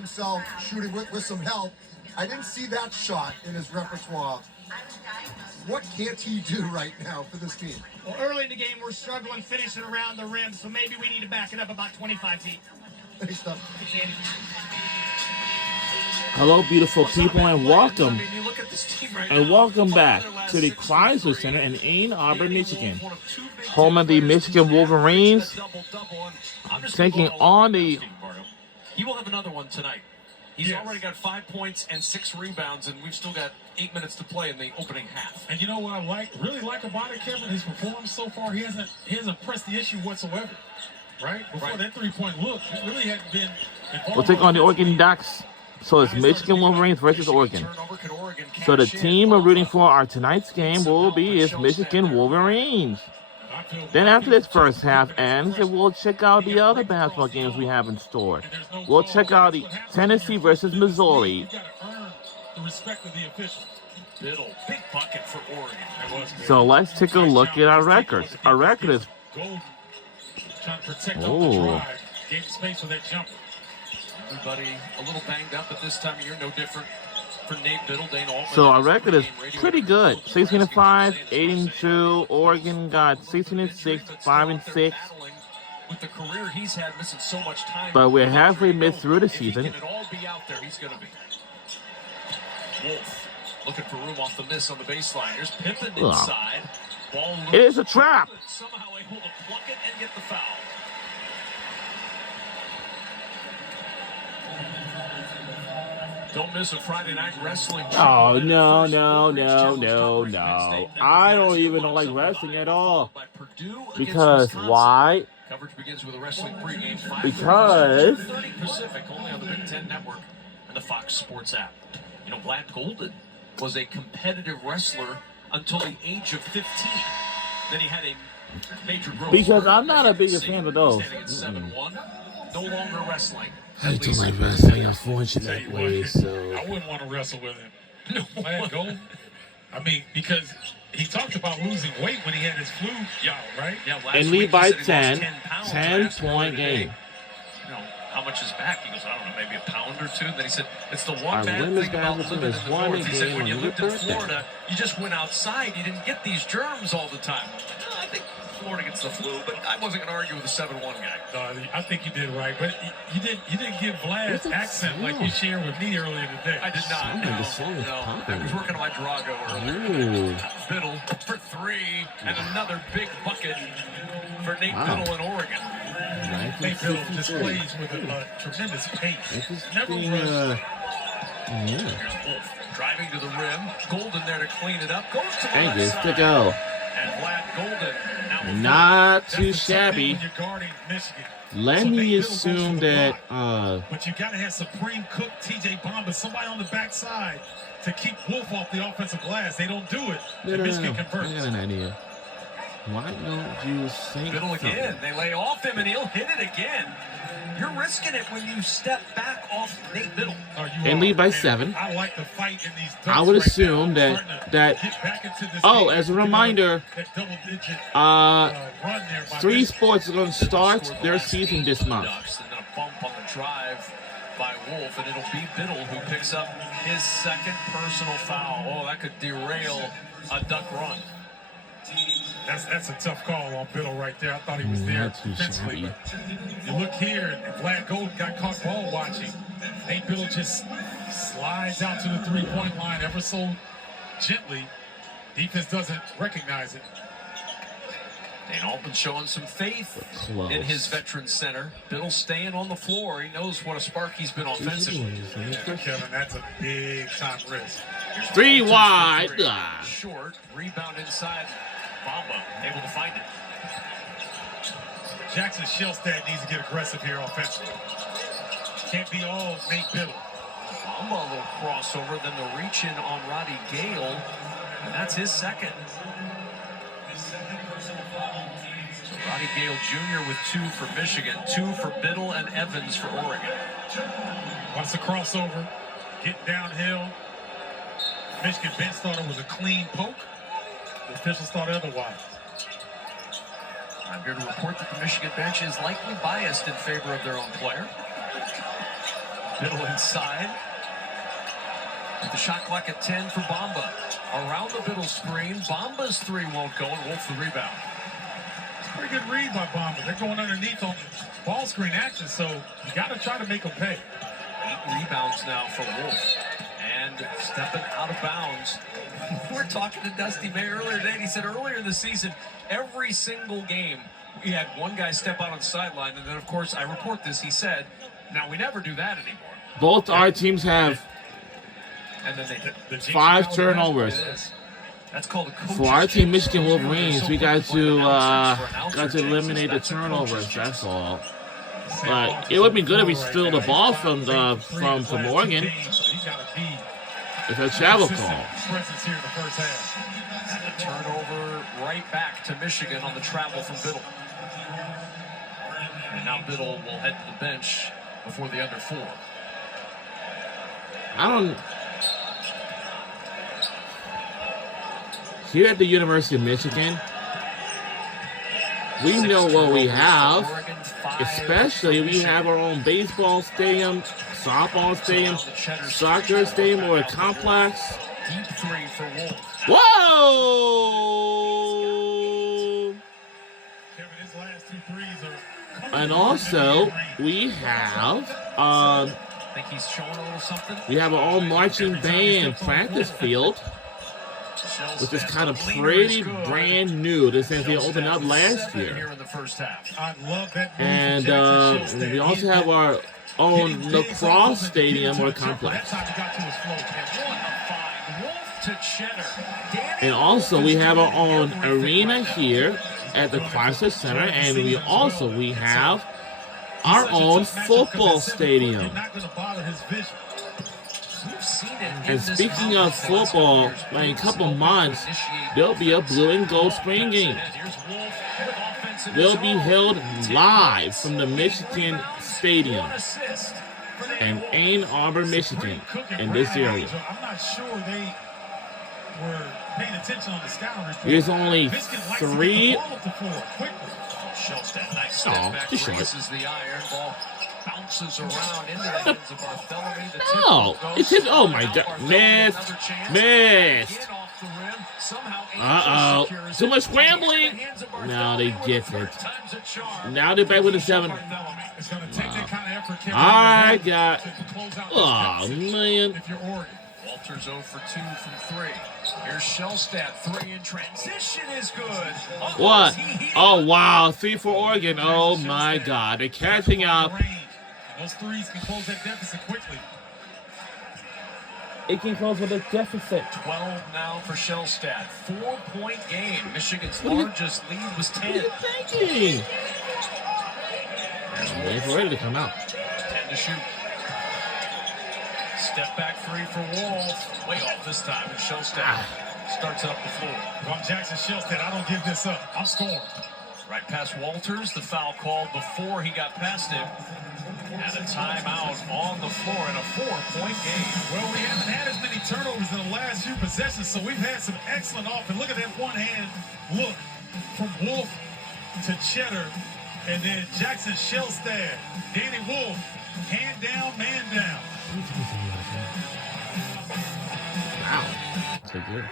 himself shooting with some help. I didn't see that shot in his repertoire. What can't he do right now for this team? Well, early in the game, we're struggling finishing around the rim, so maybe we need to back it up about 25 feet. Thanks, Doug. Hello, beautiful people, and welcome. And welcome back to the Chrysler Center in Ann Arbor, Michigan. Home of the Michigan Wolverines, taking on the... He will have another one tonight. He's already got 5 points and 6 rebounds, and we've still got 8 minutes to play in the opening half. And you know what I really like about it, Kevin? His performance so far, he hasn't pressed the issue whatsoever. Right? Before that three-point look, he really hadn't been involved. We'll take on the Oregon Ducks. So it's Michigan Wolverines versus Oregon. So the team we're rooting for our tonight's game will be is Michigan Wolverines. Then after this first half ends, we'll check out the other basketball games we have in store. We'll check out the Tennessee versus Missouri. So let's take a look at our records. Our record is... Oh. Everybody a little banged up at this time of year, no different for Nate Biddle, Dane Altman. So our record is pretty good. 16-5, 8-2. Oregon got 16-6, 5-6. With the career he's had, missing so much time. But we're halfway mid through the season. If he can all be out there, he's going to be. Wolf looking for room off the miss on the baseline. Here's Pippen inside. Ball it is a trap. Somehow able to pluck it and get the foul. Don't miss a Friday night wrestling. Oh, no. I don't even like wrestling at all. Because why? Coverage begins with a wrestling pregame. Because 30 Pacific, only on the Big Ten Network and the Fox Sports app. You know, Vlad Golden was a competitive wrestler until the age of 15. Then he had a major growth. Because I'm not a big fan of those. Standing at 7-1, no longer wrestling. I do like wrestling, unfortunately, so... I wouldn't want to wrestle with him. Vlad Golden? I mean, because he talked about losing weight when he had his flu, right? Yeah, and lead by 10, 10-point game. You know, how much is back? He goes, I don't know, maybe a pound or two. Then he said, it's the one bad thing about living in the North. He said, when you lived in Florida, you just went outside. You didn't get these germs all the time. I think Florida gets the flu, but I wasn't going to argue with a 7-1 guy. No, I think you did right, but you didn't give Vlad's accent like you shared with me earlier today. I did not. No. I was working on my Drago earlier. Biddle for 3, and another big bucket for Nate Biddle in Oregon. Nate Biddle displays with a tremendous pace. Never rushed. Here's Wolf driving to the rim. Golden there to clean it up. Goes to the And left gets side. to go. And Vlad Golden. Not too shabby. Let me assume that but you gotta have supreme cook TJ Bomba, somebody on the backside to keep Wolf off the offensive glass. They don't do it. Michigan converts. I got an idea. Why don't you say Biddle again. They lay off him and he'll hit it again. You're risking it when you step back off Nate Biddle. And lead by 7. I like the fight in these. I would assume that as a reminder, 3 sports are going to start their season this month. And then a bump on the drive by Wolf, and it'll be Biddle who picks up his second personal foul. Oh, that could derail a Duck run. That's a tough call on Biddle right there. I thought he was there defensively. You look here, and Vlad Golden got caught ball watching. Nate Biddle just slides out to the 3-point line ever so gently. Defense doesn't recognize it. Dane Altman showing some faith in his veteran center. Biddle staying on the floor. He knows what a spark he's been offensively. Kevin, that's a big-time risk. 3 wide. Short. Rebound inside. Bamba able to find it. Jackson Shellstad needs to get aggressive here offensively. Can't be all Nate Biddle. Bamba a little crossover, then the reach in on Roddy Gale, and that's his second. So Roddy Gale Jr. with 2 for Michigan, 2 for Biddle and Evans for Oregon. Watch the crossover, get downhill. Michigan bench thought it was a clean poke. The officials thought otherwise. I'm here to report that the Michigan bench is likely biased in favor of their own player. Biddle inside. The shot clock at 10 for Bamba. Around the Biddle screen. Bamba's three won't go, and Wolf the rebound. Pretty good read by Bamba. They're going underneath on ball screen action, so you got to try to make them pay. 8 rebounds now for Wolf. And stepping out of bounds. We're talking to Dusty May earlier today, and he said earlier in the season, every single game, we had one guy step out on the sideline, and then, of course, I report this, he said, now we never do that anymore. Both our teams have And then they 5 turnovers. That's called a coach's For our team, change. Michigan Wolverines, we got to Announcers eliminate the that's a coach's turnovers. change. That's all. But it would be good if we steal the ball from Oregon. It's a travel call. Presence here in the first half. And a turnover right back to Michigan on the travel from Biddle. And now Biddle will head to the bench before the under 4. Here at the University of Michigan, we know what we have. Especially, we have our own baseball stadium, softball stadium, soccer stadium, or a complex. Deep 3 for Wolf. Whoa! Kevin, his last 2 threes are And also, we have Think he's showing a little something? our own marching band practice field, which is kind of pretty brand new. This thing opened up last year. In the first half. I love that move And from Jackson Shilstead. we also have our own lacrosse stadium or complex. That time he got to his flow. What a find. Wolf to Cheddar. Danny And also we have our own Wolf arena here at the Chrysler Center, and we have our own football stadium. You're not going to bother his vision. We've seen it in And this speaking of conference the last couple football, years. in a couple Wolves months, initiate there'll be a blue and gold spring game. Here's Wolf with offense in Will his be own. held 10 live points, from the 8 Michigan rebounds, Stadium 1 assist for Danny in Wolf. Ann Arbor, Michigan, in this area. I'm not sure they were paying attention on the scouting report. There's only Michigan likes to get 3. the ball up the floor quickly. Shellstead, nice Oh, step back, too short. raises the iron ball, bounces around into the hands of Bartholomew. The tip No, goes it's hit. Oh my now God, Bartholomew, missed, another chance. missed. Get off the rim. Somehow Uh-oh. secures Too it. much scrambling. In the hands of Now they Bartholomew get with the it. third time's a charm. Now they're back with a 7. Bartholomew. It's going to take that kind of effort. Kevin, All right, to got. close out this Oh deficit man. if you're Oregon. Walters 0 for 2 from 3. Here's Shellstat, 3 in transition is good. Uh-oh, What? he- Oh wow, 3 for Oregon. Oh my God, they're catching up. Range. Those threes can close that deficit quickly. It can close with a deficit. 12 now for Shellstat. 4-point game. Michigan's What are you- largest lead was What 10. are you thinking? There's Waiting for Wolf. ready to come out. 10 to shoot. Step back 3 for Wolf. Way off this time. And Shellstat starts up the floor. If I'm Jackson Shilstead, I don't give this up. I'm scoring. Right past Walters. The foul called before he got past him. And a timeout on the floor in a 4-point game. Well, we haven't had as many turnovers in the last few possessions, so we've had some excellent offense. Look at that one-hand look from Wolf to Cheddar, and then Jackson Shellstad, Danny Wolf, hand down, man down. Wow. So good.